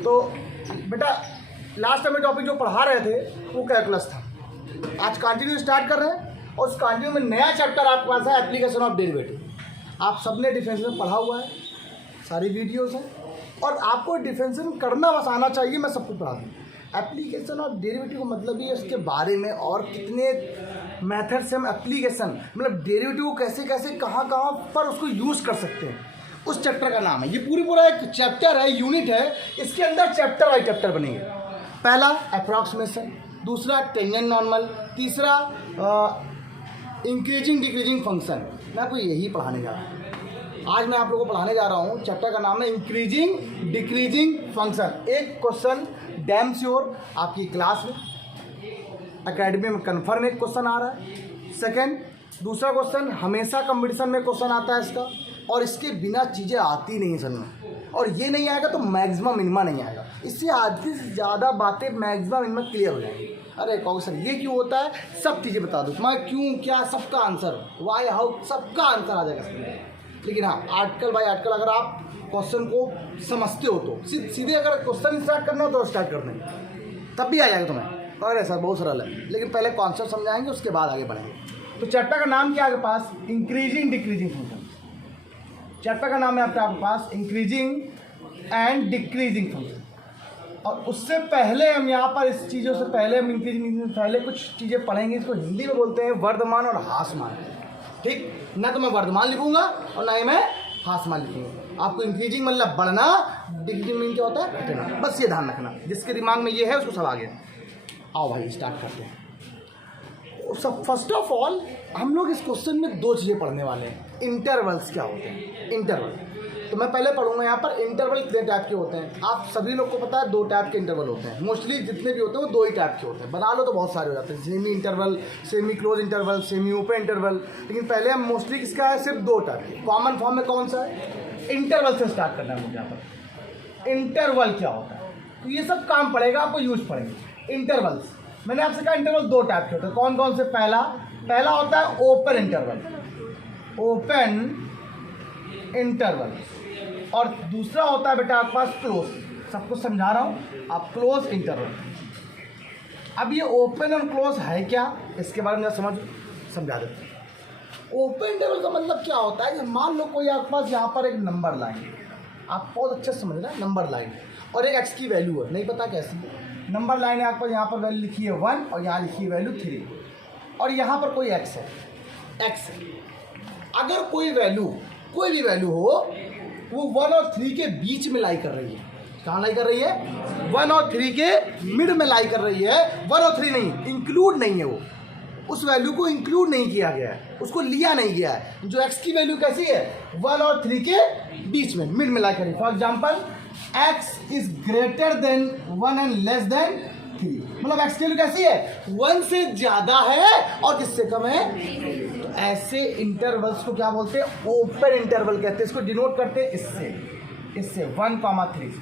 तो बेटा last time topic जो पढ़ा रहे थे वो कैलकुलस था। आज कंटिन्यू स्टार्ट कर रहे हैं और उस कंटिन्यू में नया चैप्टर आपके पास है एप्लीकेशन ऑफ डेरिवेटिव। आप सबने डिफरेंशियल पढ़ा हुआ है, सारी वीडियोस हैं और आपको डिफरेंशियल करना बस आना चाहिए। मैं सब कुछ पढ़ा दूँ। एप्लीकेशन ऑफ डेरिवेटिव का मतलब ये उसके बारे में और कितने मेथड से हम एप्लीकेशन मतलब डेरिवेटिव को कैसे कैसे कहाँ कहाँ पर उसको यूज़ कर सकते हैं, उस चैप्टर का नाम है। ये पूरा एक चैप्टर है, यूनिट है। इसके अंदर चैप्टर बाई चैप्टर बनेंगे। पहला अप्रॉक्सीमेशन, दूसरा टेंजेंट नॉर्मल, तीसरा इंक्रीजिंग डिक्रीजिंग फंक्शन। मैं आपको यही पढ़ाने जा रहा हूँ। आज मैं आप लोगों को पढ़ाने जा रहा हूँ, चैप्टर का नाम है इंक्रीजिंग डिक्रीजिंग फंक्शन। एक क्वेश्चन डैम श्योर आपकी क्लास में एकेडमी में कन्फर्म एक क्वेश्चन आ रहा है। सेकंड, दूसरा क्वेश्चन हमेशा कंपटीशन में क्वेश्चन आता है इसका, और इसके बिना चीज़ें आती नहीं समझ, और ये नहीं आएगा तो मैक्सिमम मिनिमा नहीं आएगा। इससे आधी से ज़्यादा बातें मैक्सिमम मिनिमा क्लियर हो जाएंगी। अरे कहोगे सर ये क्यों होता है, सब चीज़ें बता दो मैं क्यों क्या सबका आंसर वाई हाउ सबका आंसर आ जाएगा इसमें। लेकिन हाँ, आर्टिकल बाय आर्टिकल अगर आप क्वेश्चन को समझते हो तो सीधे अगर क्वेश्चन स्टार्ट करना हो तो स्टार्ट कर दें, तब भी आ जाएगा तुम्हें। अरे सर बहुत सरल है, लेकिन पहले कॉन्सेप्ट समझाएंगे उसके बाद आगे बढ़ेंगे। तो चैप्टर का नाम क्या है आपके पास, इंक्रीजिंग डिक्रीजिंग फंक्शन। चैप्टर का नाम है आपके पास इंक्रीजिंग एंड डिक्रीजिंग फंक्शन। और उससे पहले हम यहाँ पर इस चीज़ों से पहले हम इंक्रीजिंग पहले कुछ चीज़ें पढ़ेंगे। इसको हिंदी में बोलते हैं वर्धमान और ह्रासमान। ठीक, ना तो मैं वर्धमान लिखूंगा और ना ही मैं ह्रासमान लिखूंगा। आपको इंक्रीजिंग मतलब बढ़ना, डिक्रीजिंग मीन क्या होता है घटना। बस ये ध्यान रखना, जिसके दिमाग में ये है उसको सब आ गया। आओ भाई स्टार्ट करते हैं। सब फर्स्ट ऑफ ऑल हम लोग इस क्वेश्चन में दो चीज़ें पढ़ने वाले हैं। इंटरवल्स क्या होते हैं, इंटरवल। तो मैं पहले पढ़ूंगा यहाँ पर इंटरवल कितने टाइप के होते हैं। आप सभी लोग को पता है दो टाइप के इंटरवल होते हैं। मोस्टली जितने भी होते हैं वो दो ही टाइप के होते हैं। बना लो तो बहुत सारे हो जाते हैं, semi interval, semi close interval, semi open interval. लेकिन पहले हम मोस्टली किसका है, सिर्फ दो टाइप के। कॉमन फॉर्म में कौन सा है, इंटरवल से स्टार्ट करना है मुझे यहाँ पर। इंटरवल क्या होता है, तो ये सब काम पड़ेगा आपको, यूज पड़ेंगे। इंटरवल्स मैंने आपसे कहा इंटरवल दो टाइप के होते हैं। कौन कौन से, पहला होता है ओपन इंटरवल, ओपन इंटरवल, और दूसरा होता है बेटा आपके पास क्लोज। सब कुछ समझा रहा हूँ, आप क्लोज इंटरवल। अब ये ओपन और क्लोज है क्या, इसके बारे में समझा देते हैं। ओपन इंटरवल का मतलब क्या होता है कि मान लो कोई आपके पास यहाँ पर एक नंबर लाइन, आप बहुत अच्छे से समझ रहे हैं, नंबर लाइन और एक एक्स की वैल्यू है, नहीं पता कैसी नंबर लाइन है। आपके पास यहाँ पर वैल्यू लिखी है 1 और यहाँ लिखी है वैल्यू 3, और यहाँ पर कोई एक्स है, एक्स है। अगर कोई भी वैल्यू हो वो 1 और 3 के बीच में लाई कर रही है। कहाँ लाई कर रही है, 1 और 3 के मिड में लाई कर रही है। 1 और 3 नहीं, इंक्लूड नहीं है, वो उस वैल्यू को इंक्लूड नहीं किया गया है, उसको लिया नहीं गया है। जो एक्स की वैल्यू कैसी है, 1 और 3 के बीच में मिड में लाई कर रही है। For example x is greater then 1 and less then 3, मतलब x की वैल्यू कैसी है, 1 से ज्यादा है और किससे कम है। तो ऐसे इंटरवल्स को क्या बोलते हैं, ओपन इंटरवल कहते हैं। इसको डिनोट करते हैं इससे 1,3,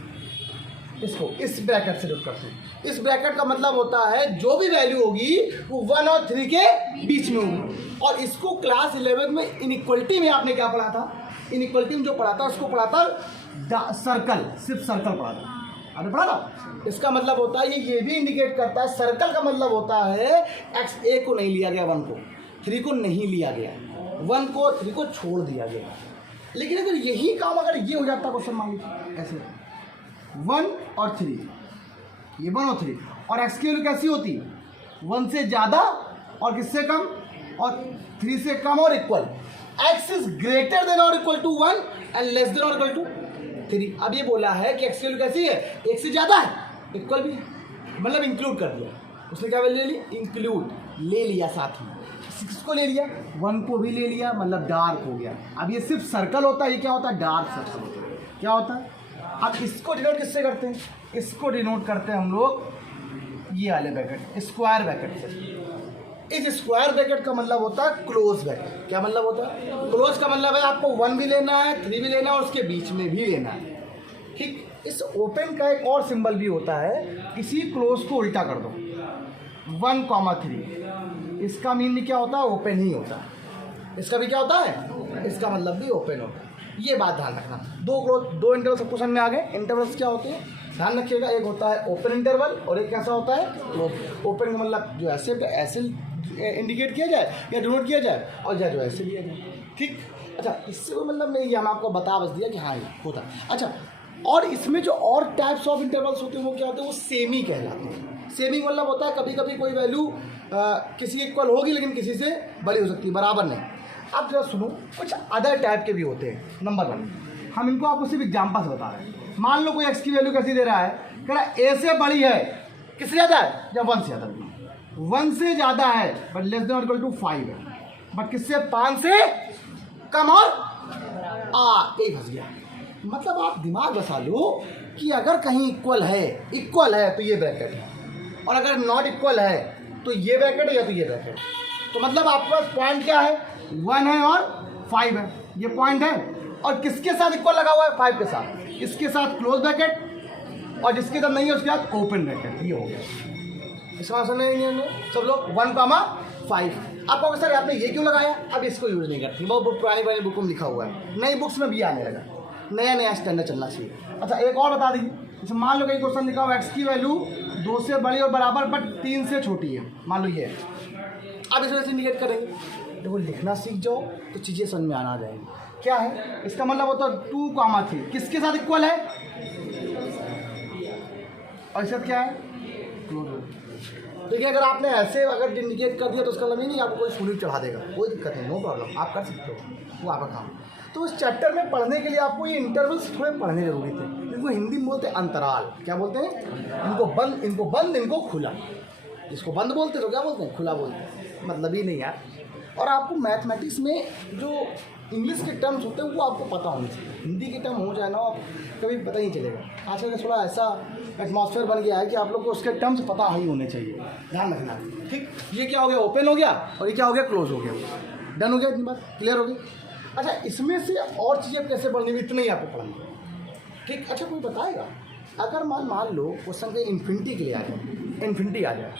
इसको इस ब्रैकेट से डिनोट करते हैं। इस ब्रैकेट का मतलब होता है जो भी वैल्यू होगी वो 1 और 3 के बीच में होगी। और इसको क्लास 11 में इनइक्वलिटी में आपने क्या पढ़ा था, इनइक्वलिटी में जो पढ़ा था उसको पढ़ा था सर्कल, सिर्फ सर्कल पढ़ा था, आपने पढ़ा था। इसका मतलब होता है ये भी इंडिकेट करता है, सर्कल का मतलब होता है एक्स ए को नहीं लिया गया, 1 को, 3 को नहीं लिया गया, 1 को 3 को छोड़ दिया गया। लेकिन अगर यही काम अगर ये हो जाता क्वेश्चन मान लीजिए ऐसे 1 और 3, ये 1 और 3, और एक्स की वैल्यू कैसी होती, 1 से ज़्यादा और किससे कम, और 3 से कम और equal. X is greater than और equal to 1 and less than और इक्वल टू 3। अब ये बोला है कि एक्स की वैल्यू कैसी है, 1 से ज़्यादा है, इक्वल भी है, मतलब इंक्लूड कर दिया उसने। क्या वैल्यू ले ली, इंक्लूड ले लिया, साथ में 6 को ले लिया, 1 को भी ले लिया, मतलब डार्क हो गया। अब ये सिर्फ सर्कल होता है, ये क्या होता है, डार्क सर्कल होता है। क्या होता है, अब इसको डिनोट किससे करते हैं, इसको डिनोट करते हैं हम लोग ये वाले ब्रैकेट, स्क्वायर ब्रैकेट से। इस स्क्वायर ब्रैकेट का मतलब होता है क्लोज ब्रैकेट। क्या मतलब होता है, क्लोज का मतलब है आपको 1 भी लेना है, 3 भी लेना है और उसके बीच में भी लेना है। ठीक, इस ओपन का एक और सिंबल भी होता है, इसी क्लोज को उल्टा कर दो, 1,3, इसका मीन क्या होता है, ओपन ही होता है। इसका भी क्या होता है, इसका मतलब भी ओपन होता है। ये बात ध्यान रखना। दो इंटरवल सबको समझ में आ गए। इंटरवल्स क्या होते हैं, ध्यान रखिएगा, एक होता है ओपन इंटरवल और एक कैसा होता है क्लोज। ओपन का मतलब जो ऐसे इंडिकेट किया जाए या डिनोट किया जाए, और या जो ऐसे लिया जाए। ठीक, अच्छा, इससे कोई मतलब नहीं, हम आपको बता बस दिया कि हाँ ये होता है। अच्छा, और इसमें जो और टाइप्स ऑफ इंटरवल्स होते हैं वो क्या होते हैं, वो सेमी कहलाते हैं। सेमी मतलब होता है कभी कभी कोई वैल्यू किसी इक्वल होगी लेकिन किसी से बड़ी हो सकती है, बराबर नहीं। अब जरा सुनो, कुछ अदर टाइप के भी होते हैं। नंबर 1, हम इनको आपको सिर्फ एग्जाम्पल से बता रहे हैं। मान लो कोई एक्स की वैल्यू कैसी दे रहा है, कह रहा है ए से बड़ी है, किससे ज़्यादा है, जब 1 से ज़्यादा है। 1 से ज़्यादा है बट लेस देन और इक्वल टू 5 है, बट किससे, 5 से कम और एक फंस गया। मतलब आप दिमाग बसा लो कि अगर कहीं इक्वल है तो ये ब्रैकेट है, और अगर नॉट इक्वल है तो ये ब्रैकेट है या तो ये ब्रैकेट। तो मतलब आपके पास पॉइंट क्या है, 1 है और 5 है, ये पॉइंट है। और किसके साथ इक्वल लगा हुआ है, 5 के साथ, इसके साथ क्लोज ब्रैकेट, और जिसके साथ नहीं है उसके साथ ओपन ब्रैकेट। ये हो गया। इसका आंसर नहीं सब लोग 1,5। आप कहोगे सर आपने ये क्यों लगाया, अब इसको यूज़ नहीं करती, वो पुरानी बुक में लिखा हुआ है, नई बुक्स में भी आने लगा, नया स्टैंडर्ड चलना चाहिए। अच्छा, एक और बता दीजिए, जैसे मान लो कहीं क्वेश्चन लिखा हुआ एक्स की वैल्यू 2 से बड़ी और बराबर बट 3 से छोटी है, मान लो ये है। अब इस वजह से इंडिकेट करेंगे, देखो लिखना सीख जाओ तो चीज़ें समझ में आना जाएंगी। क्या है इसका मतलब, वो तो 2,3 किसके साथ इक्वल है, और इसका क्या है, देखिए अगर आपने ऐसे अगर इंडिकेट कर दिया तो उसका मतलब नहीं आपको कोई फुल चढ़ा देगा, कोई दिक्कत नहीं, नो प्रॉब्लम, आप कर सकते हो, वो आपका काम। तो इस चैप्टर में पढ़ने के लिए आपको ये इंटरवल्स थोड़े पढ़ने जरूरी थे। इनको हिंदी में बोलते हैं अंतराल। क्या बोलते हैं, इनको बंद इनको खुला। जिसको बंद बोलते तो क्या बोलते हैं, खुला बोलते हैं, मतलब ही नहीं यार। और आपको मैथमेटिक्स में जो इंग्लिश के टर्म्स होते हैं वो आपको पता होने चाहिए, हिंदी के टर्म हो जाए ना आप कभी पता ही चलेगा। आजकल का थोड़ा ऐसा एटमॉस्फेयर बन गया है कि आप लोग को उसके टर्म्स पता ही होने चाहिए, ध्यान रखना। ठीक, ये क्या हो गया, ओपन हो गया, और ये क्या हो गया, क्लोज हो गया। डन हो गया, इतनी बात क्लियर हो गई। अच्छा, इसमें से और चीज़ें कैसे पढ़नी भी, इतना ही आपको पढ़ना। ठीक, अच्छा कोई बताएगा, अगर मान लो क्वेश्चन के इन्फिनिटी के लिए आ जाए, इन्फिनिटी आ जाए,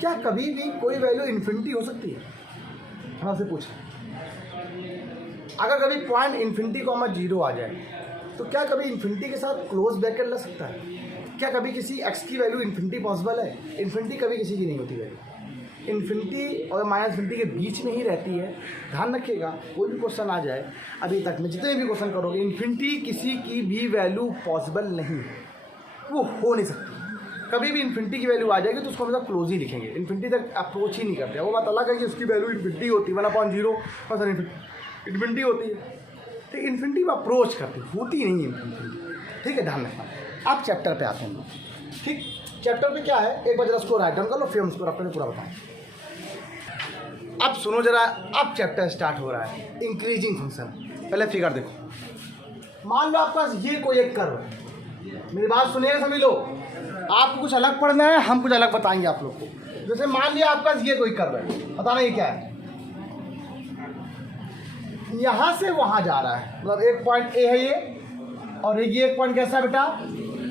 क्या कभी भी कोई वैल्यू इन्फिनिटी हो सकती है, हम आपसे पूछें। अगर कभी पॉइंट इन्फिनिटी को 0 आ जाए तो क्या कभी इन्फिनिटी के साथ क्लोज ब्रैकेट लग सकता है, क्या कभी किसी एक्स की वैल्यू इन्फिनिटी पॉसिबल है, इन्फिनिटी कभी किसी की नहीं होती वैल्यू, इन्फिनिटी और -इन्फिनिटी के बीच में ही रहती है। ध्यान रखिएगा, कोई भी क्वेश्चन आ जाए, अभी तक में जितने भी क्वेश्चन करोगे, इन्फिनिटी किसी की भी वैल्यू पॉसिबल नहीं है, वो हो नहीं सकती। कभी भी इन्फिनिटी की वैल्यू आ जाएगी तो उसको हमेशा क्लोज ही लिखेंगे, इन्फिनिटी तक अप्रोच ही नहीं करते। वो बात अलग है कि उसकी वैल्यू इन्फिनिटी होती है, 1/0 और सर इन्फिनिटी होती है, तो इन्फिनिटी में अप्रोच करती होती नहीं है इन्फिनिटी। ठीक है, ध्यान रखना। आप चैप्टर पे आते हैं। ठीक, चैप्टर पे क्या है, एक बार जरा उसको राइट डाउन कर लो, फिर हम उसको अपने पूरा बताएं। अब सुनो जरा, अब चैप्टर स्टार्ट हो रहा है, इंक्रीजिंग फंक्शन। पहले फिगर देखो, मान लो आपके पास ये कोई एक कर्व है, मेरी बात सुनिएगा सभी लोग, आपको कुछ अलग पढ़ना है, हम कुछ अलग बताएंगे आप लोग को। जैसे मान लिया आपके पास ये कोई कर्व है, बताना ये क्या है, यहाँ से वहाँ जा रहा है, मतलब एक पॉइंट ए है ये, और ये एक पॉइंट कैसा है बेटा,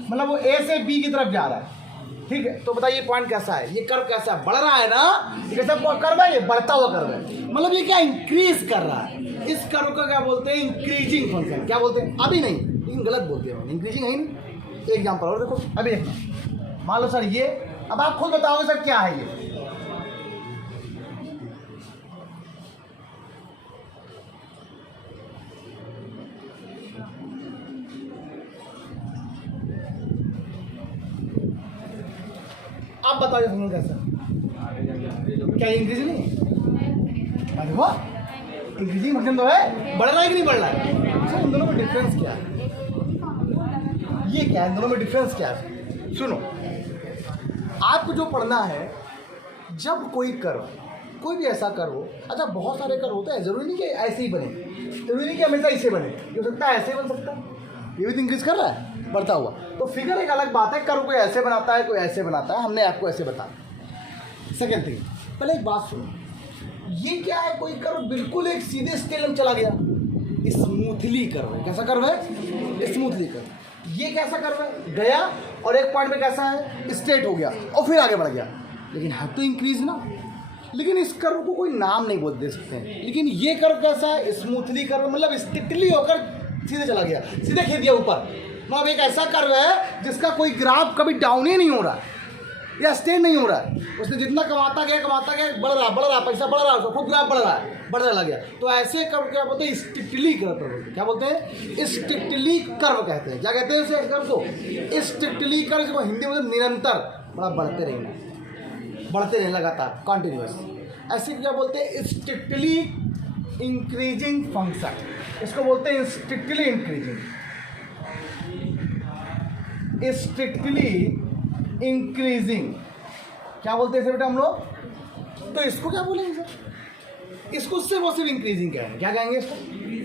मतलब वो ए से बी की तरफ जा रहा है। ठीक है, तो बताइए पॉइंट कैसा है, ये कर्व कैसा है, बढ़ रहा है ना, ये कैसा कर्व है, ये बढ़ता हुआ कर्व है, मतलब ये क्या इंक्रीज कर रहा है। इस कर्व का क्या बोलते हैं, इंक्रीजिंग फंक्शन। क्या बोलते हैं, अभी नहीं, लेकिन गलत बोलते हैं, इंक्रीजिंग है ही नहीं। एक एग्जाम्पल और देखो, अभी देखो, मान लो सर ये, अब आप खुद बताओगे सर क्या है ये, आप बताइए फंक्शन कैसा, क्या इंक्रीजिंग नहीं, अरे वाह, इंक्रीजिंग फंक्शन तो है, बढ़ रहा है कि नहीं बढ़ रहा है। अच्छा, इन दोनों में डिफरेंस क्या है, ये क्या है, इन दोनों में डिफरेंस क्या है। सुनो, आपको जो पढ़ना है, जब कोई कर्व, कोई भी ऐसा कर्व हो, अच्छा बहुत सारे कर्व होते हैं, जरूरी नहीं कि ऐसे ही बने, जरूरी नहीं कि हमेशा ऐसे बने, ये हो सकता है ऐसे बन सकता है, ये भी तो इंक्रीज कर रहा है, बढ़ता हुआ। तो फिगर एक अलग बात है, कर्व कोई ऐसे बनाता है, कोई ऐसे बनाता है, हमने आपको ऐसे बताया। सेकेंड थिंग, पहले एक बात सुनो, ये क्या है, कोई कर्व बिल्कुल एक सीधे स्केल में चला गया, स्मूथली कर्व है। कैसा कर्व है, स्मूथली कर्व। ये कैसा कर्व है, गया और एक पॉइंट पे कैसा है, स्ट्रेट हो गया और फिर आगे बढ़ गया, लेकिन है तो इंक्रीज ना, लेकिन इस कर्व को कोई नाम नहीं बोल दे सकते हैं। लेकिन ये कर्व कैसा है, स्मूथली कर्व, मतलब स्ट्रिक्टली होकर सीधे चला गया, सीधे खींच दिया ऊपर, मतलब एक ऐसा कर्व है जिसका कोई ग्राफ कभी डाउन ही नहीं हो रहा या स्टेट नहीं हो रहा है, उसने जितना कमाता गया बढ़ रहा, पैसा बढ़ रहा है, उसका खूब ग्राफ बढ़ने लग गया। तो ऐसे कर्व क्या बोलते हैं? स्ट्रिक्टली कर्व बोलते हैं। क्या बोलते हैं? स्ट्रिक्टली कर्व कहते हैं। क्या कहते हैं उसे कर्व को? स्ट्रिक्टली कर्व, जिसको हिंदी में निरंतर बड़ा बढ़ते रहना लगातार, कॉन्टिन्यूअस। ऐसे क्या बोलते हैं? स्ट्रिक्टली इंक्रीजिंग फंक्शन, इसको बोलते हैं स्ट्रिक्टली इंक्रीजिंग, स्ट्रिक्टली इंक्रीजिंग। क्या बोलते हैं सर बेटा हम लोग? तो इसको क्या बोलेंगे सर? इसको सिर्फ इंक्रीजिंग कहेंगे। क्या कहेंगे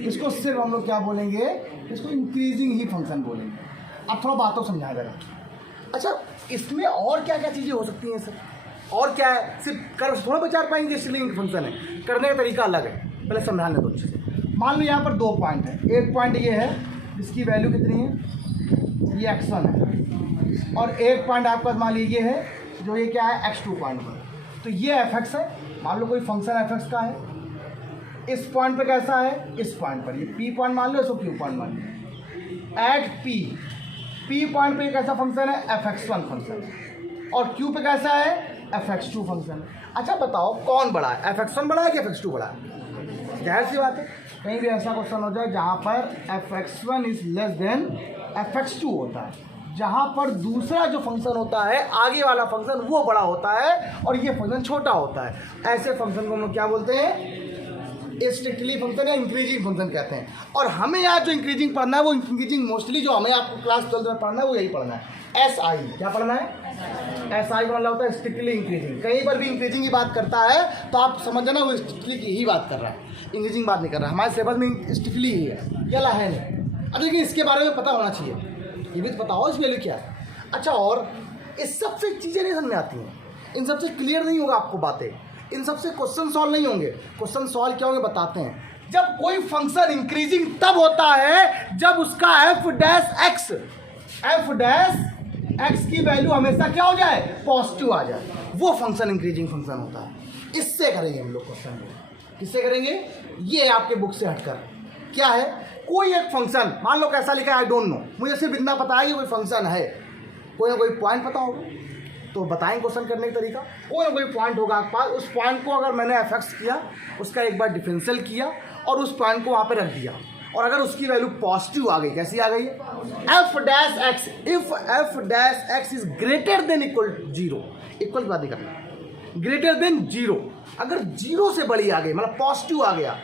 इसको सिर्फ हम लोग क्या बोलेंगे? इसको इंक्रीजिंग ही फंक्शन बोलेंगे। अब थोड़ा बातों समझाया जरा। अच्छा, इसमें और क्या क्या चीज़ें हो सकती हैं सर? और क्या है? सिर्फ कर्व थोड़ा विचार पाएंगे, स्ट्रिक्टली फंक्शन है, करने का तरीका अलग है। पहले समझाने दो अच्छे से। मान लो यहाँ पर 2 पॉइंट है। एक पॉइंट ये है जिसकी वैल्यू कितनी है? ये x1 है, और एक पॉइंट आपके पास मान लीजिए है जो ये क्या है? x2 पॉइंट पर। तो ये fx है, मान लो कोई फंक्शन fx का है। इस पॉइंट पे कैसा है? इस पॉइंट पर ये p पॉइंट मान लो, इसको q पॉइंट मान लो। एट p पॉइंट पे कैसा फंक्शन है? fx1 फंक्शन, और q पे कैसा है? fx2 function. अच्छा बताओ कौन बड़ा है? fx1 बड़ा है कि fx2 बड़ा है? जाहिर सी बात है, कहीं भी ऐसा क्वेश्चन हो जाए जहाँ पर fx1 is less than fx2 होता है, जहाँ पर दूसरा जो फंक्शन होता है, आगे वाला फंक्शन वो बड़ा होता है और ये फंक्शन छोटा होता है, ऐसे फंक्शन को हम लोग क्या बोलते हैं? स्ट्रिक्टली फंक्शन या इंक्रीजिंग फंक्शन कहते हैं। और हमें यहाँ जो इंक्रीजिंग पढ़ना है वो इंक्रीजिंग, मोस्टली जो हमें आपको क्लास 12 में पढ़ना है वो यही पढ़ना है। SI क्या पढ़ना है? SI का मतलब होता है स्ट्रिक्टली इंक्रीजिंग। कहीं पर भी इंक्रीजिंग की बात करता है तो आप समझ जाना वो स्ट्रिक्टली की ही बात कर रहा है, इंक्रीजिंग बात नहीं कर रहा है। हमारे सिलेबस में स्ट्रिक्टली ही है, क्या है नहीं। अब लेकिन इसके बारे में पता होना चाहिए, ये भी तो पता हो इस वैल्यू क्या है। अच्छा, और इस सबसे चीज़ें नहीं समझ में आती हैं, इन सबसे क्लियर नहीं होगा आपको बातें, इन सबसे क्वेश्चन सॉल्व नहीं होंगे। क्वेश्चन सॉल्व क्या होंगे बताते हैं। जब कोई फंक्शन इंक्रीजिंग तब होता है जब उसका एफ डैश एक्स की वैल्यू हमेशा क्या हो जाए? पॉजिटिव आ जाए, वो फंक्शन इंक्रीजिंग फंक्शन होता है। इससे करेंगे हम लोग क्वेश्चन, किससे करेंगे? ये आपके बुक से हटकर क्या है? कोई एक फंक्शन मान लो कैसा लिखा है, आई डोंट नो, मुझे सिर्फ इतना पता है कि कोई फंक्शन है, कोई ना कोई पॉइंट पता होगा तो बताएं क्वेश्चन करने का तरीका। कोई ना कोई पॉइंट होगा आपके पास, उस पॉइंट को अगर मैंने एफएक्स किया, उसका एक बार डिफरेंशियल किया और उस पॉइंट को वहाँ पे रख दिया, और अगर उसकी वैल्यू पॉजिटिव आ गई, कैसी आ गई? F dash x, if F dash x is greater than equal zero, equal की बात नहीं करना, ग्रेटर देन जीरो, अगर जीरो से बड़ी आ गई मतलब पॉजिटिव आ गया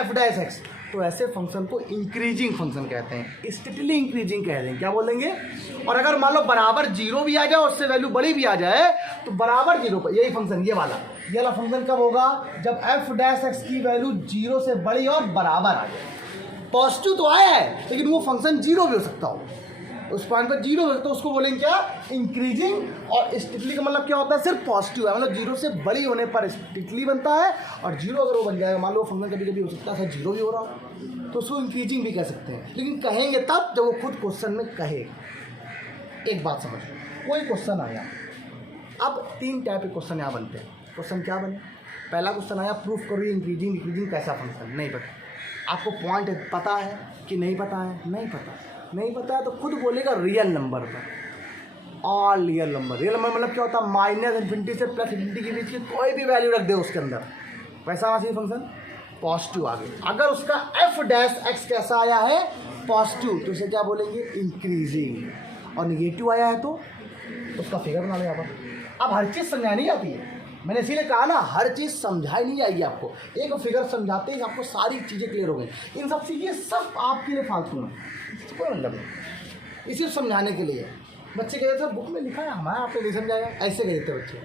एफ डैश एक्स, तो ऐसे फंक्शन को इंक्रीजिंग फंक्शन कहते हैं, स्ट्रिक्टली इंक्रीजिंग कह देंगे। क्या बोलेंगे? और अगर मान लो बराबर जीरो भी आ जाए और उससे वैल्यू बड़ी भी आ जाए तो बराबर जीरो पर यही फंक्शन, ये वाला फंक्शन कब होगा? जब एफ डैश एक्स की वैल्यू जीरो से बड़ी और बराबर आ जाए। पॉजिटिव तो आया है लेकिन वो फंक्शन जीरो भी हो सकता हो, उस पॉइंट पर जीरो हो सकता है, उसको बोलेंगे क्या? इंक्रीजिंग। और स्ट्रिक्टली का मतलब क्या होता है? सिर्फ पॉजिटिव है, मतलब जीरो से बड़ी होने पर स्ट्रिक्टली बनता है, और जीरो अगर वो बन जाएगा, मान लो फंक्शन कभी कभी हो सकता है जीरो भी हो रहा हो, तो उसको इंक्रीजिंग भी कह सकते हैं। लेकिन कहेंगे तब जब वो खुद क्वेश्चन में कहे। एक बात समझ, कोई क्वेश्चन आया, अब 3 टाइप के क्वेश्चन यहाँ बनते हैं। क्वेश्चन क्या बने? पहला क्वेश्चन आया, प्रूफ करो इंक्रीजिंग डिक्रीजिंग कैसा फंक्शन, नहीं पता। आपको पॉइंट पता है कि नहीं पता है? नहीं पता है तो खुद बोलेगा रियल नंबर पर, all real number. Real number मतलब क्या होता है? माइनस इन्फिनिटी से प्लस इन्फिनिटी के बीच की कोई भी वैल्यू रख दे उसके अंदर, वैसा आना चाहिए फंक्शन, पॉजिटिव आ गई। अगर उसका एफ डैश एक्स कैसा आया है? पॉजिटिव, तो उसे क्या बोलेंगे? इंक्रीजिंग। और निगेटिव आया है तो उसका फिगर बना लो यहाँ पर। अब हर चीज़ समझानी आती है, मैंने इसीलिए कहा ना, हर चीज़ समझाई नहीं जाएगी आपको, एक फिगर समझाते ही आपको सारी चीज़ें क्लियर हो गई। इन सब चीज़ें सब आपके लिए फालतू है, कोई मतलब नहीं, इसे समझाने के लिए। बच्चे कहते थे बुक में लिखा है, हमारा आपने नहीं समझाया, ऐसे कह देते बच्चे,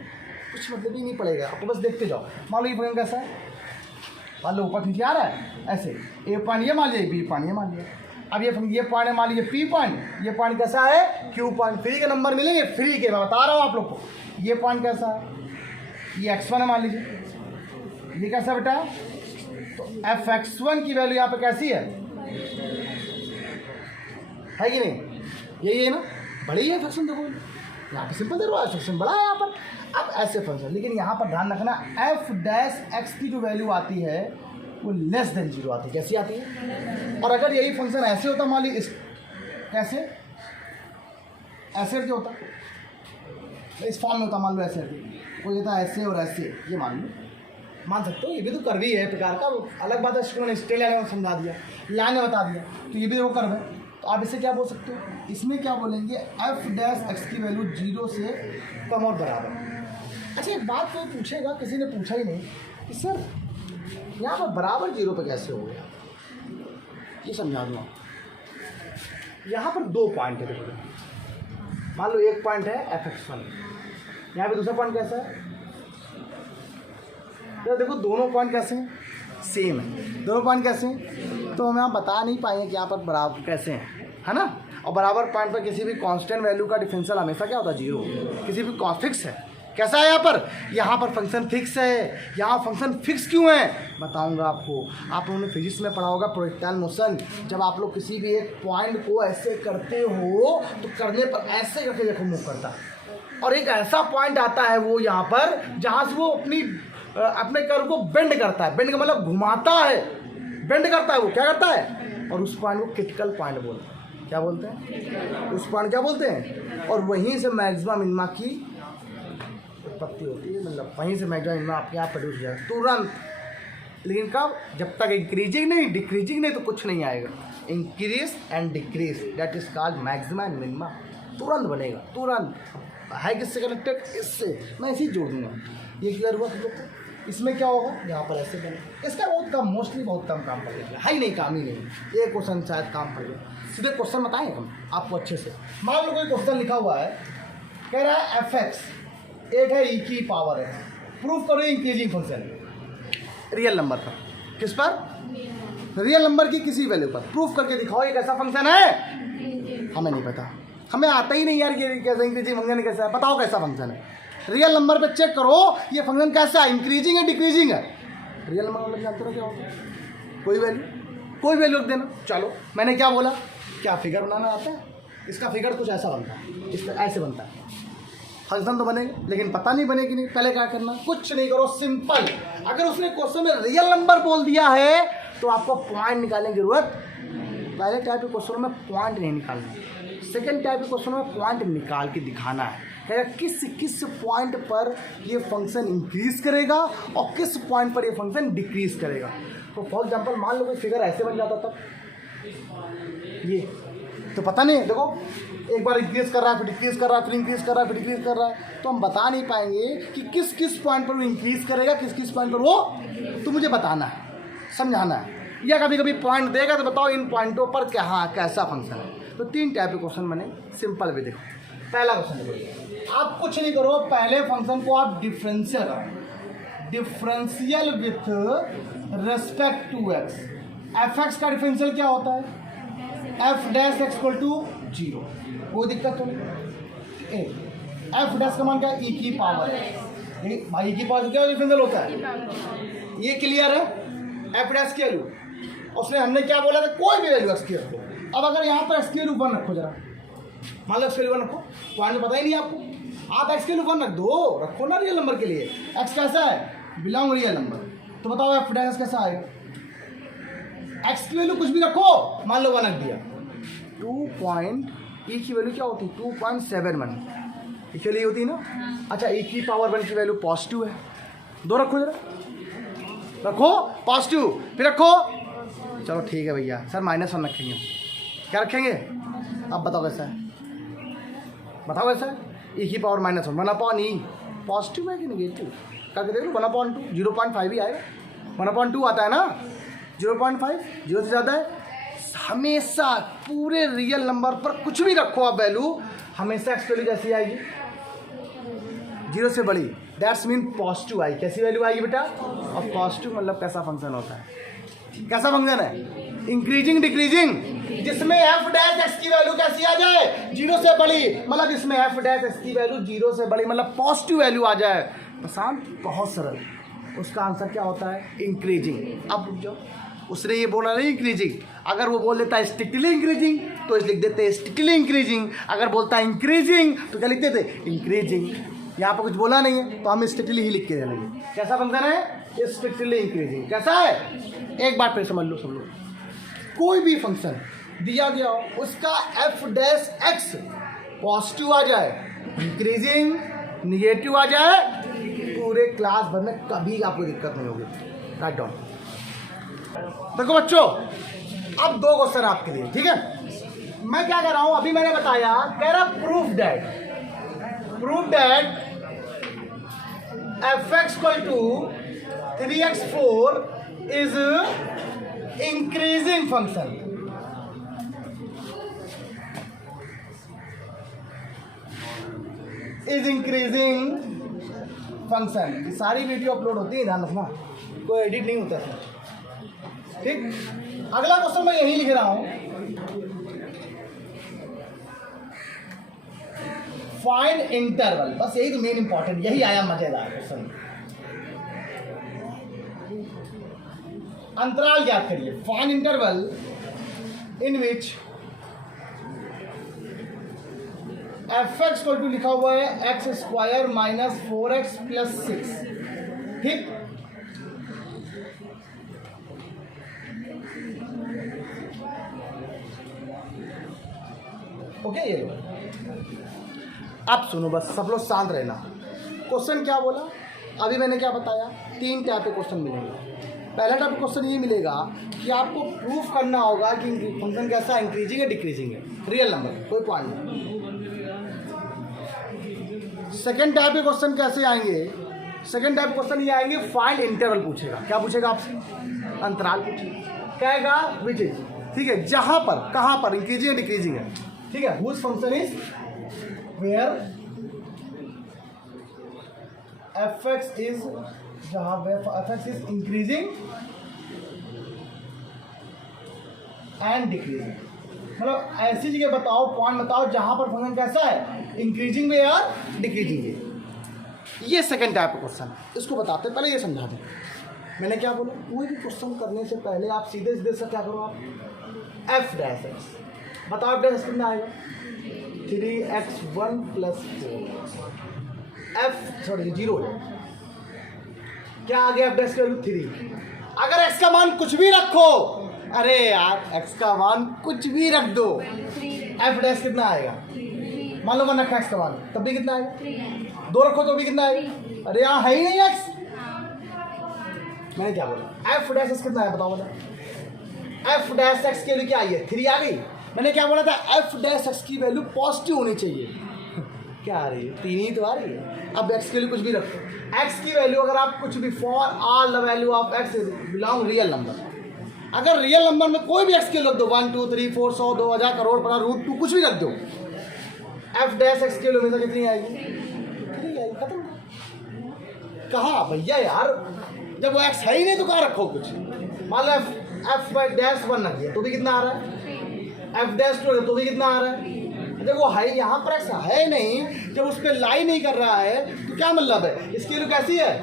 कुछ मतलब ही नहीं पड़ेगा, आपको बस देखते जाओ। मान लो ये फंक्शन कैसा है, मान लो ऊपर नीचे आ रहा है ऐसे, ए पॉइंट ये मान लिया, बी पॉइंट ये मान लिया। अब ये पॉइंट मान लीजिए पी पॉइंट, ये पॉइंट कैसा है? Q point. फ्री के नंबर मिलेंगे, फ्री के, मैं बता रहा हूँ आप लोग को। ये पॉइंट कैसा है? ये x1 है मान लीजिए, ये कैसा बेटा? तो fx1 की वैल्यू यहाँ पे कैसी है कि नहीं? यही है ना, बड़ी है फंक्शन। देखो यहाँ पे सिंपल दे रहा है, फंक्शन बड़ा है यहाँ पर। अब ऐसे फंक्शन, लेकिन यहाँ पर ध्यान रखना, एफ डैश एक्स की जो वैल्यू आती है वो लेस देन जीरो आती है। कैसी आती है? और अगर यही फंक्शन ऐसे होता मान लीजिए, कैसे एसेट क्या होता है, इस फॉर्म में होता, मान लो एसेट कोई देता है ऐसे और ऐसे, ये मान लो, मान सकते हो, ये भी तो कर्व ही है प्रकार का। अलग बात है, इसको मैंने स्टेल लाइन में समझा दिया, लाइन में बता दिया, तो ये भी वो कर्व है। तो आप इसे क्या बोल सकते हो, इसमें क्या बोलेंगे, एफ डैश एक्स की वैल्यू 0 से कम और बराबर। अच्छा एक बात कोई पूछेगा, किसी ने पूछा ही नहीं कि सर यहाँ पर बराबर 0 पे कैसे हो गया, ये समझा दूँ। यहाँ पर 2 पॉइंट है, देखो मान लो एक पॉइंट है fx1, यहाँ पे दूसरा पॉइंट कैसा है, तो देखो दोनों पॉइंट कैसे हैं, सेम है, दोनों पॉइंट कैसे हैं, तो हमें आप बता नहीं पाएंगे कि यहाँ पर बराबर कैसे हैं, है ना। और बराबर पॉइंट पर किसी भी कांस्टेंट वैल्यू का डिफरेंशियल हमेशा क्या होता है, 0, किसी भी फिक्स है। कैसा है यहाँ पर फंक्शन फिक्स है। यहाँ फंक्शन फिक्स क्यों है बताऊंगा आपको। आप लोगों ने फिजिक्स में पढ़ा होगा प्रोजेक्टाइल मोशन, जब आप लोग किसी भी एक पॉइंट को ऐसे करते हो तो करने पर ऐसे करके देखो मूव करता है, और एक ऐसा पॉइंट आता है वो यहाँ पर जहाँ से वो अपने कर्व को बेंड करता है। बेंड का मतलब घुमाता है, बेंड करता है, वो क्या करता है, और उस पॉइंट को क्रिटिकल पॉइंट बोलते हैं। क्या बोलते हैं, उस पॉइंट क्या बोलते हैं, और वहीं से मैक्सिमम मिनिमा की उत्पत्ति होती है, मतलब वहीं से मैक्सिमम मिनिमा आपके यहाँ प्रोड्यूस हो जाएगा तुरंत। लेकिन कब, जब तक इंक्रीजिंग नहीं डिक्रीजिंग नहीं तो कुछ नहीं आएगा। Increase and decrease that is called maxima and minima, तुरंत बनेगा, तुरंत है। किससे कनेक्टेड, इससे। मैं इसी जोड़ दूंगा, ये क्लियर हुआ। इसमें क्या होगा, यहाँ पर ऐसे बने। इसका बहुत कम, मोस्टली बहुत कम काम पड़ेगा, है ही नहीं, काम ही नहीं। ये क्वेश्चन शायद काम पड़ेगा, सीधे क्वेश्चन बताएं हम आपको अच्छे से। मान लो कोई क्वेश्चन लिखा हुआ है, कह रहा है fx एक है e की पावर है, प्रूफ करो इंक्रीजिंग फंक्शन रियल नंबर पर। किस पर, रियल नंबर की किसी वैल्यू पर प्रूफ करके दिखाओ ये कैसा फंक्शन है। हमें नहीं पता, हमें आता ही नहीं यार ये कैसा इंक्रीजिंग फंक्शन कैसा है, बताओ कैसा फंक्शन है। रियल नंबर पे चेक करो ये फंक्शन कैसा है, इंक्रीजिंग है डिक्रीजिंग है। रियल नंबर मतलब जानते हो क्या होता है, कोई वैल्यू रख देना। चलो मैंने क्या बोला, क्या फिगर बनाना आता है, इसका फिगर कुछ ऐसा बनता है, इसका ऐसे बनता है। फंक्शन तो बनेगा लेकिन पता नहीं बनेगी नहीं। पहले क्या करना, कुछ नहीं करो, सिंपल। अगर उसने क्वेश्चन में रियल नंबर बोल दिया है तो आपको पॉइंट निकालने की जरूरत, पहले टाइप के क्वेश्चन में पॉइंट नहीं निकालना, सेकेंड टाइप के क्वेश्चन में पॉइंट निकाल के दिखाना है। किस पॉइंट पर ये फंक्शन इंक्रीज करेगा और किस पॉइंट पर ये फंक्शन डिक्रीज करेगा। तो फॉर एग्जांपल मान लो कोई फिगर ऐसे बन जाता तब, ये तो पता नहीं, देखो एक बार इंक्रीज कर रहा है फिर डिक्रीज कर रहा है, फिर इंक्रीज कर रहा है फिर डिक्रीज कर रहा है, तो हम बता नहीं पाएंगे कि किस पॉइंट पर वो इंक्रीज करेगा, किस पॉइंट पर वो, तो मुझे बताना है, समझाना है। या कभी कभी पॉइंट देगा तो बताओ इन पॉइंटों पर क्या, हाँ कैसा फंक्शन है। तो 3 टाइप के क्वेश्चन बने, सिंपल भी। देखो पहला क्वेश्चन देखो, आप कुछ नहीं करो, पहले फंक्शन को आप डिफरेंशियल करो, differential with respect to X. F X का डिफरेंशियल क्या होता है, F dash X equal to 0, कोई दिक्कत तो नहीं। एफ डैश का मान क्या है, ई की पावर है भाई, ई की पावर क्या डिफरेंशियल होता है, ये क्लियर है। एफ डैश की वैल्यू, उसने हमने क्या बोला था, कोई भी वैल्यू एक्स की रखो। अब अगर यहाँ पर एक्स की वैल्यू 1 रखो, जरा मान लो एक्स की वैल्यू 1 रखो, पॉइंट पता ही नहीं आपको, आप एक्स की वैल्यू 1 रख दो, रखो ना रियल नंबर के लिए। एक्स कैसा है, बिलोंग रियल नंबर, तो बताओ एफ डैश कैसा आएगा। एक्स की वैल्यू कुछ भी रखो, मान लो 1 रख दिया, 2. ई की वैल्यू क्या होती है, 2.71 ई की वैल्यू होती है ना। अच्छा ई की पावर 1 की वैल्यू पॉजिटिव है, 2 रखो, जरा रखो पॉजिटिव, फिर रखो, चलो ठीक है भैया सर -1 रखेंगे, क्या रखेंगे, अब बताओ कैसा है, बताओ कैसा है। ई की पावर -1 1/e, पॉजिटिव है कि निगेटिव, करके देख लो, 1/2 0.5 ही आएगा, 1/2 आता है ना, 0.5 0 से ज़्यादा है। हमेशा पूरे रियल नंबर पर कुछ भी रखो आप वैल्यू, हमेशा एक्स वैल्यू कैसी आएगी, 0 से बड़ी, दैट्स मीन पॉजिटिव आई। कैसी वैल्यू आएगी बेटा, और पॉजिटिव मतलब कैसा फंक्शन होता है, कैसा फंक्शन है, इंक्रीजिंग डिक्रीजिंग, जिसमें एफ डैश एक्स की वैल्यू कैसी आ जाए, 0 से बड़ी, मतलब जिसमें एफ डैश एक्स की वैल्यू 0 से बड़ी मतलब पॉजिटिव वैल्यू आ जाए। प्रशांत बहुत सरल, उसका आंसर क्या होता है, इंक्रीजिंग। अब रुक जाओ, उसने ये बोला नहीं इंक्रीजिंग, अगर वो बोल देता है स्ट्रिक्टली इंक्रीजिंग तो इस लिख देते स्ट्रिक्टली इंक्रीजिंग, अगर बोलता है इंक्रीजिंग तो क्या लिखते थे, इंक्रीजिंग। यहाँ पर कुछ बोला नहीं है तो हम स्ट्रिक्टली ही लिख के रहेंगे। कैसा फंक्शन है, स्ट्रिक्टली इंक्रीजिंग। कैसा है, एक बार फिर समझ लो सब लोग, कोई भी फंक्शन दिया गया हो उसका एफ डैश एक्स पॉजिटिव आ जाए, इंक्रीजिंग, निगेटिव आ जाए, पूरे क्लास भर में कभी आपको दिक्कत नहीं होगी। Write down. देखो बच्चों, अब 2 क्वेश्चन आपके लिए, ठीक है। मैं क्या कर रहा हूं, अभी मैंने बताया, कह रहा proof that fx equal to 3x4 is increasing function. Is increasing function. सारी वीडियो अपलोड होती है, ध्यान रखना, कोई एडिट नहीं होता है, ठीक। अगला क्वेश्चन मैं यही लिख रहा हूं, फाइंड इंटरवल। बस यही तो मेन इंपॉर्टेंट, यही आया मजेदार क्वेश्चन। अंतराल ज्ञात करिए। Find interval in which fx equal to लिखा हुआ है x square minus 4x plus 6, ठीक। ओके, ये लो। अब सुनो, बस सब लोग शांत रहना। क्वेश्चन क्या बोला, अभी मैंने क्या बताया, 3 टाइप के क्वेश्चन मिलेंगे। पहला टाइप का क्वेश्चन ये मिलेगा कि आपको प्रूफ करना होगा कि फंक्शन कैसा इंक्रीजिंग है डिक्रीजिंग है, रियल नंबर, कोई पॉइंट नहीं। सेकेंड टाइप के क्वेश्चन कैसे आएंगे, सेकेंड टाइप क्वेश्चन ये आएंगे, फाइंड इंटरवल पूछेगा। क्या पूछेगा आपसे, अंतराल पूछेगा, कहेगा विच इज, ठीक है, जहां पर, कहां पर इंक्रीजिंग है डिक्रीजिंग है, ठीक है। Whose function is where fx is, जहां fx is increasing and decreasing. मतलब ऐसी जगह बताओ, पॉइंट बताओ जहां पर फंक्शन कैसा है, इंक्रीजिंग में या डिक्रीजिंग में। ये सेकंड टाइप का क्वेश्चन, इसको बताते पहले ये समझा दें। मैंने क्या बोला, कोई भी क्वेश्चन करने से पहले आप सीधे सीधे से क्या करो, आप एफ डैश एक्स बताओ, एफ डैश कितना आएगा, 3x1 प्लस 4, एफ सॉरी 0 है, क्या आ गया एफ डैश की वैल्यू 3। अगर एक्स का मान कुछ भी रखो, अरे यार एक्स का मान कुछ भी रख दो, एफ डैश कितना आएगा, मान लो 1 रखा एक्स का मान, तब भी कितना आएगा, 2 रखो तो भी कितना आएगा, अरे यहाँ है ही नहीं एक्स। मैंने क्या बोला, एफ डैश एक्स कितना है बताओ, एफ डैश एक्स के लिए क्या आई है, 3 आ गई। मैंने क्या बोला था, एफ डैश एक्स की वैल्यू पॉजिटिव होनी चाहिए, क्या आ रही है, 3 ही तो आ रही है। अब एक्स के लिए कुछ भी रखो, एक्स की वैल्यू अगर आप कुछ भी, for all the value of x belong real number, अगर रियल नंबर में कोई भी एक्स के रख दो, 1 2 3 4 100 2000 करोड़ पड़ा √2 कुछ भी रख दो, एफ डैश एक्स के लिए हमेशा कितनी आएगी, 3 आएगी, खत्म। कहाँ भैया यार, जब वो एक्स है ही नहीं तो कहाँ रखो कुछ। मान लो एफ डैश 1 रख दिया तो भी कितना आ रहा है, एफ डैश 2 तो भी कितना आ रहा है। जब वो है यहाँ पर एक्स है नहीं, जब उस पर लाई नहीं कर रहा है तो क्या मतलब है, इसकी वैल्यू कैसी है,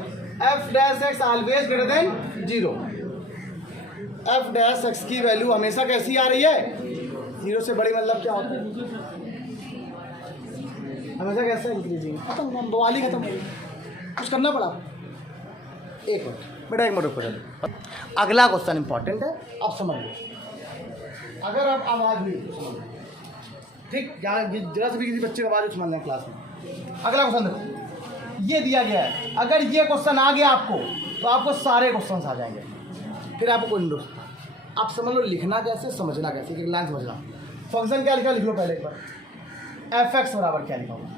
F dash x always greater than 0। F dash x की वैल्यू हमेशा कैसी आ रही है, 0 से बड़ी, मतलब क्या होता है, हमेशा कैसा इंक्रीजिंग। खत्म, बवाली खत्म, कुछ करना पड़ा। एक मिनट बेटा, एक मिनट रुको, अगला क्वेश्चन इंपॉर्टेंट है, आप समझ लो। अगर आप आवाज़ भी समझ लो, ठीक, जरा से भी किसी बच्चे की आवाज़ समझ लें क्लास में। अगला क्वेश्चन देखो, ये दिया गया है, अगर ये क्वेश्चन आ गया आपको तो आपको सारे क्वेश्चन आ जाएंगे। फिर आपको कोई दोस्त, आप समझ लो लिखना कैसे, समझना कैसे, एक लाइन समझना। फंक्शन क्या लिखा, लिख लो पहले एक बार। एफ एक्स बराबर क्या लिखा होगा,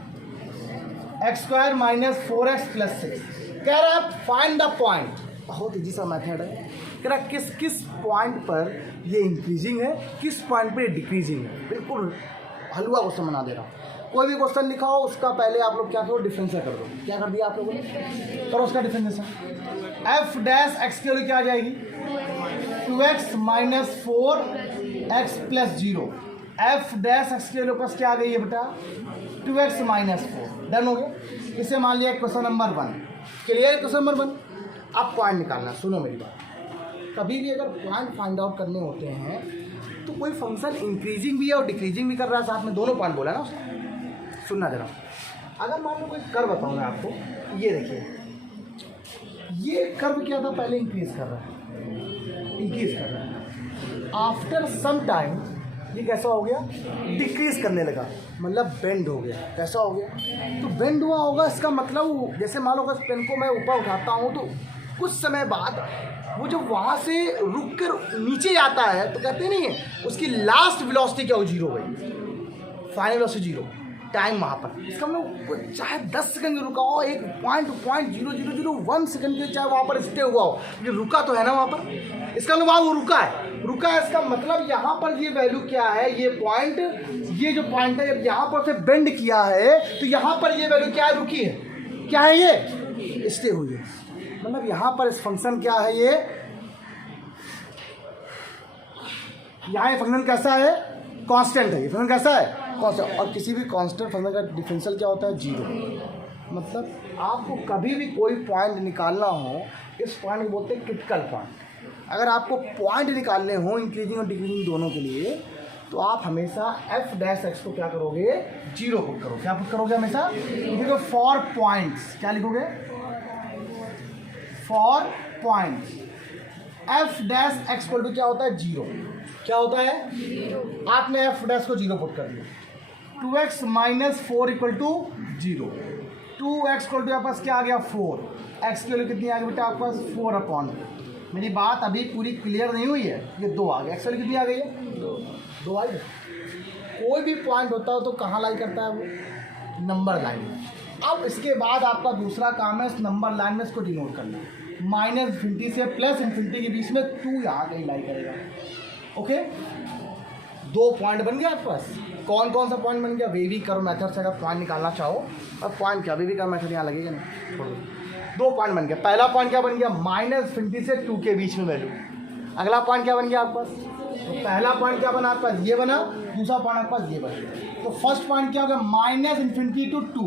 x square minus 4x plus 6। कह रहा है फाइंड द पॉइंट, बहुत इजी सा मेथड है। कह रहा किस किस पॉइंट पर ये इंक्रीजिंग है, किस पॉइंट पर ये डिक्रीजिंग है। बिल्कुल हलवा क्वेश्चन बना दे रहा हूँ। कोई भी क्वेश्चन लिखा हो उसका पहले आप लोग क्या करो, डिफरेंशियल कर दो। क्या कर दिया आप लोगों ने, करो उसका डिफरेंशियल। एफ डैश एक्स के लिए क्या आ जाएगी, 2x minus 4x plus 0। F dash x के लिए पास क्या आ गई है बेटा, 2x माइनस 4। डन हो गया। इसे मान लिया question number 1 clear. Question number 1 आप पॉइंट निकालना। सुनो मेरी बात, कभी भी अगर पॉइंट फाइंड आउट करने होते हैं तो कोई फंक्शन इंक्रीजिंग भी है और डिक्रीजिंग भी कर रहा है, साथ में दोनों पॉइंट बोला ना उसने। सुनना जरा, अगर मान लो कोई कर्व बताऊँ मैं आपको, ये देखिए ये कर्व क्या था, पहले इंक्रीज कर रहा है, इंक्रीज कर रहा है। आफ्टर सम टाइम ये कैसा हो गया, डिक्रीज करने लगा, मतलब बेंड हो गया। कैसा हो गया, तो बेंड हुआ होगा, इसका मतलब जैसे मान लो अगर पेन को मैं ऊपर उठाता हूँ तो कुछ समय बाद वो जब वहाँ से रुक कर नीचे जाता है तो कहते नहीं है उसकी लास्ट वेलोसिटी क्या हो, जीरो हो गई, फाइनल वेलोसिटी जीरो, टाइम वहाँ पर। इसका मतलब चाहे 10 सेकंड रुका हो, 1.0001 सेकंड के चाहे वहाँ पर स्टे हुआ हो, ये रुका तो है ना वहाँ पर, इसका मतलब वहाँ वो रुका है। इसका मतलब यहाँ पर ये वैल्यू क्या है, ये पॉइंट, ये जो पॉइंट है जब यहाँ पर से बेंड किया है तो यहाँ पर ये वैल्यू क्या है, रुकी है, क्या है, ये स्टे हुई है। मतलब यहाँ पर इस फंक्शन क्या है, ये यहाँ ये फंक्शन कैसा है, कांस्टेंट है, ये फंक्शन कैसा है, कांस्टेंट। और किसी भी कांस्टेंट फंक्शन का डिफरेंशियल क्या होता है, जीरो। मतलब आपको कभी भी कोई पॉइंट निकालना हो, इस पॉइंट को बोलते हैं क्रिटिकल पॉइंट। अगर आपको पॉइंट निकालने हो इंक्रीजिंग और डिक्रीजिंग दोनों के लिए, तो आप हमेशा f डैश x को क्या करोगे, जीरो पुट करोगे। क्या पुट करोगे हमेशा, लिखोगे फॉर पॉइंट्स, क्या लिखोगे, for points f dash x equal to क्या होता है, जीरो। क्या होता है, आपने f डैश को जीरो पुट कर दिया, 2x minus 4 equal to zero, 2x equal to आपके पास क्या आ गया, 4, x की वैल्यू कितनी आ गई बेटा आपके पास, 4/। मेरी बात अभी पूरी क्लियर नहीं हुई है, ये 2 आ गया, x वैल्यू कितनी आ गई है, 2 आ गई। कोई भी पॉइंट होता हो तो कहाँ लाई करता है वो, नंबर लाइन में। अब इसके बाद आपका दूसरा काम है इस नंबर लाइन में इसको डिनोट करना, -∞ से +∞ के बीच में 2 यहाँ कहीं लाई करेगा। ओके, 2 पॉइंट बन गया आपके पास। कौन कौन सा पॉइंट बन गया, वेवी कर्व मेथड से अगर पॉइंट निकालना चाहो, और पॉइंट क्या, वेवी कर्व मेथड यहाँ लगेगा नहीं, छोड़ दो। 2 पॉइंट बन गया। पहला पॉइंट क्या बन गया, -∞ से 2 के बीच में वैल्यू। अगला पॉइंट क्या बन गया आपके पास, तो पहला पॉइंट क्या बना आपके पास, ये बना, दूसरा पॉइंट आपके पास ये बना। तो फर्स्ट पॉइंट क्या होगा, -∞ to 2,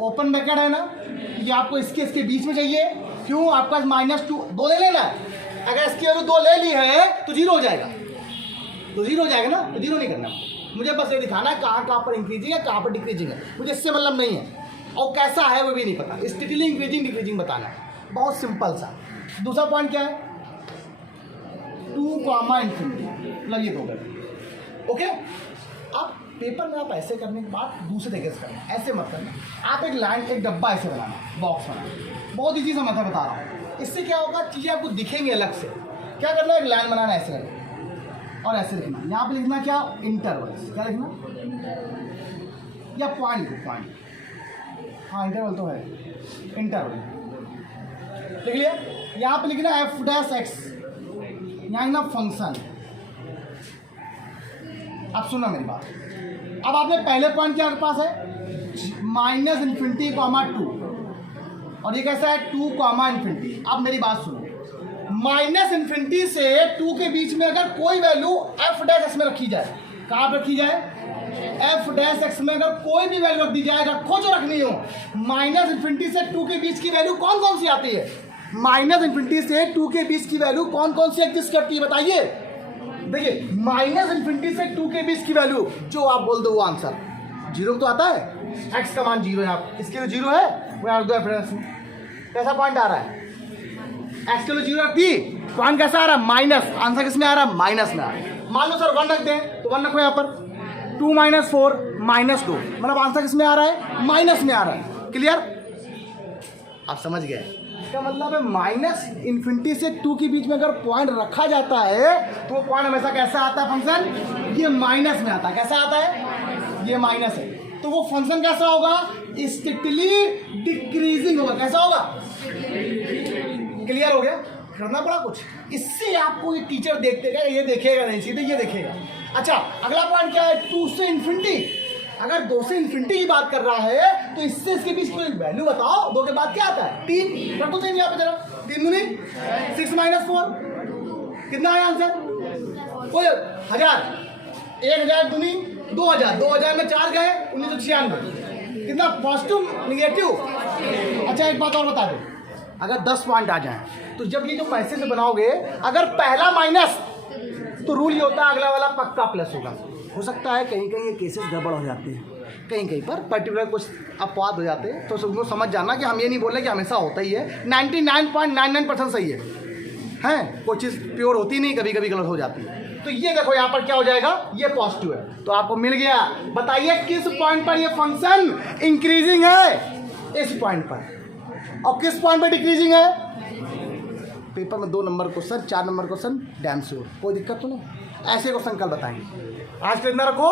ओपन ब्रैकेट है ना, ये आपको इसके बीच में चाहिए। क्यों, आपके पास -2 ले लेना है। अगर इसकी वैल्यू 2 ले ली है तो जीरो हो जाएगा, तो जीरो हो जाएगा ना, तो जीरो नहीं करना मुझे, बस ये दिखाना है कहाँ पर इंक्रीजिंग है, कहाँ पर डिक्रीजिंग है, मुझे इससे मतलब नहीं है, और कैसा है वो भी नहीं पता, स्टेटिकली इंक्रीजिंग डिक्रीजिंग बताना है, बहुत सिंपल सा। दूसरा पॉइंट क्या है, 2,∞ मतलब ये 2 गए। ओके, अब पेपर में आप ऐसे करने के बाद दूसरे तरीके से करना, ऐसे मत करना, आप एक लाइन, एक डब्बा ऐसे बनाना, बॉक्स बनाना, बहुत ईजी सा मतलब बता रहा हूँ। इससे क्या होगा, चीज़ें आपको दिखेंगे अलग से। क्या करना है, एक लाइन बनाना ऐसे और ऐसे लिखना, यहाँ पे लिखना क्या, इंटरवल्स, क्या लिखना, या पॉइंट, हाँ इंटरवल तो है, इंटरवल लिख लिया। यहाँ पे लिखना f डैश x, यहाँ लिखना फंक्शन। अब सुनना मेरी बात, अब आपने पहले पॉइंट क्या आपके पास है, -∞, 2, और ये कैसा है, 2,∞। अब मेरी बात सुनो, -∞ से 2 के बीच में अगर कोई वैल्यू f डैश x में रखी जाए, कहाँ पर रखी जाए, f डैश x में अगर कोई भी वैल्यू रख दी जाए, रखो जो रखनी हो, -∞ से 2 के बीच की वैल्यू कौन कौन सी आती है, -∞ से 2 के बीच की वैल्यू कौन कौन सी एग्जिस्ट करती है बताइए। देखिए, -∞ से 2 के बीच की वैल्यू जो आप बोल दो वो आंसर, जीरो तो आता है, x का मान जीरो है, आप इसके लिए जीरो है, वो यहाँ दो रेफरेंस में कैसा पॉइंट आ रहा है, x के लिए जीरो रखती, पॉइंट कैसा आ रहा है, माइनस, आंसर किस में आ रहा है, माइनस में आ रहा है। मान लो सर 1 रख दें, तो 1 रखो यहाँ पर, 2 - 4 -2, मतलब आंसर किस में आ रहा है, माइनस में आ रहा है। क्लियर, आप समझ गए। इसका मतलब है -∞ से 2 के बीच में अगर पॉइंट रखा जाता है तो वो पॉइंट हमेशा कैसा आता है, फंक्शन ये माइनस में आता है। कैसा आता है, ये माइनस है, तो वो फंक्शन कैसा होगा, स्ट्रिक्टली डिक्रीजिंग होगा। कैसा होगा, क्लियर हो गया, करना पड़ा कुछ। इससे आपको ये टीचर देखते गए, ये देखेगा नहीं, सीधे ये देखेगा। अच्छा, अगला पॉइंट क्या है, 2 से ∞। अगर 2 से ∞ की बात कर रहा है तो इससे इसके बीच कोई वैल्यू बताओ, 2 के बाद क्या आता है, 3, रखो 3 यहाँ पे जरा, 3 दूनी 6 - 4, कितना आया आंसर, कोई 1000, 1000 दूनी 2000, 2000 में 4 गए, 1996, कितना पॉजिटिव निगेटिव। अच्छा, एक बात और बता दो, अगर 10 पॉइंट आ जाए तो जब ये जो मैसेज बनाओगे, अगर पहला माइनस तो रूल ये होता है अगला वाला पक्का प्लस होगा। हो सकता है कहीं कहीं ये केसेस गड़बड़ हो जाते हैं, कहीं कहीं पर पर्टिकुलर कुछ अपवाद हो जाते हैं, तो उसको समझ जाना कि हम ये नहीं बोल रहे कि हमेशा होता ही है, 99.99% सही है, कोई चीज़ प्योर होती नहीं, कभी कभी गलत हो जाती है। तो ये देखो यहाँ पर क्या हो जाएगा, ये पॉजिटिव है, तो आपको मिल गया। बताइए किस पॉइंट पर ये फंक्शन इंक्रीजिंग है, इस पॉइंट पर, और किस पॉइंट पर डिक्रीजिंग है। पेपर में 2 number question, 4 number question, damn sure, कोई दिक्कत तो नहीं। ऐसे क्वेश्चन कल बताएंगे। आज के लिए इतना रखो,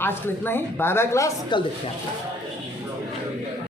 आज के लिए इतना ही। बाय बाय क्लास, कल देखते हैं।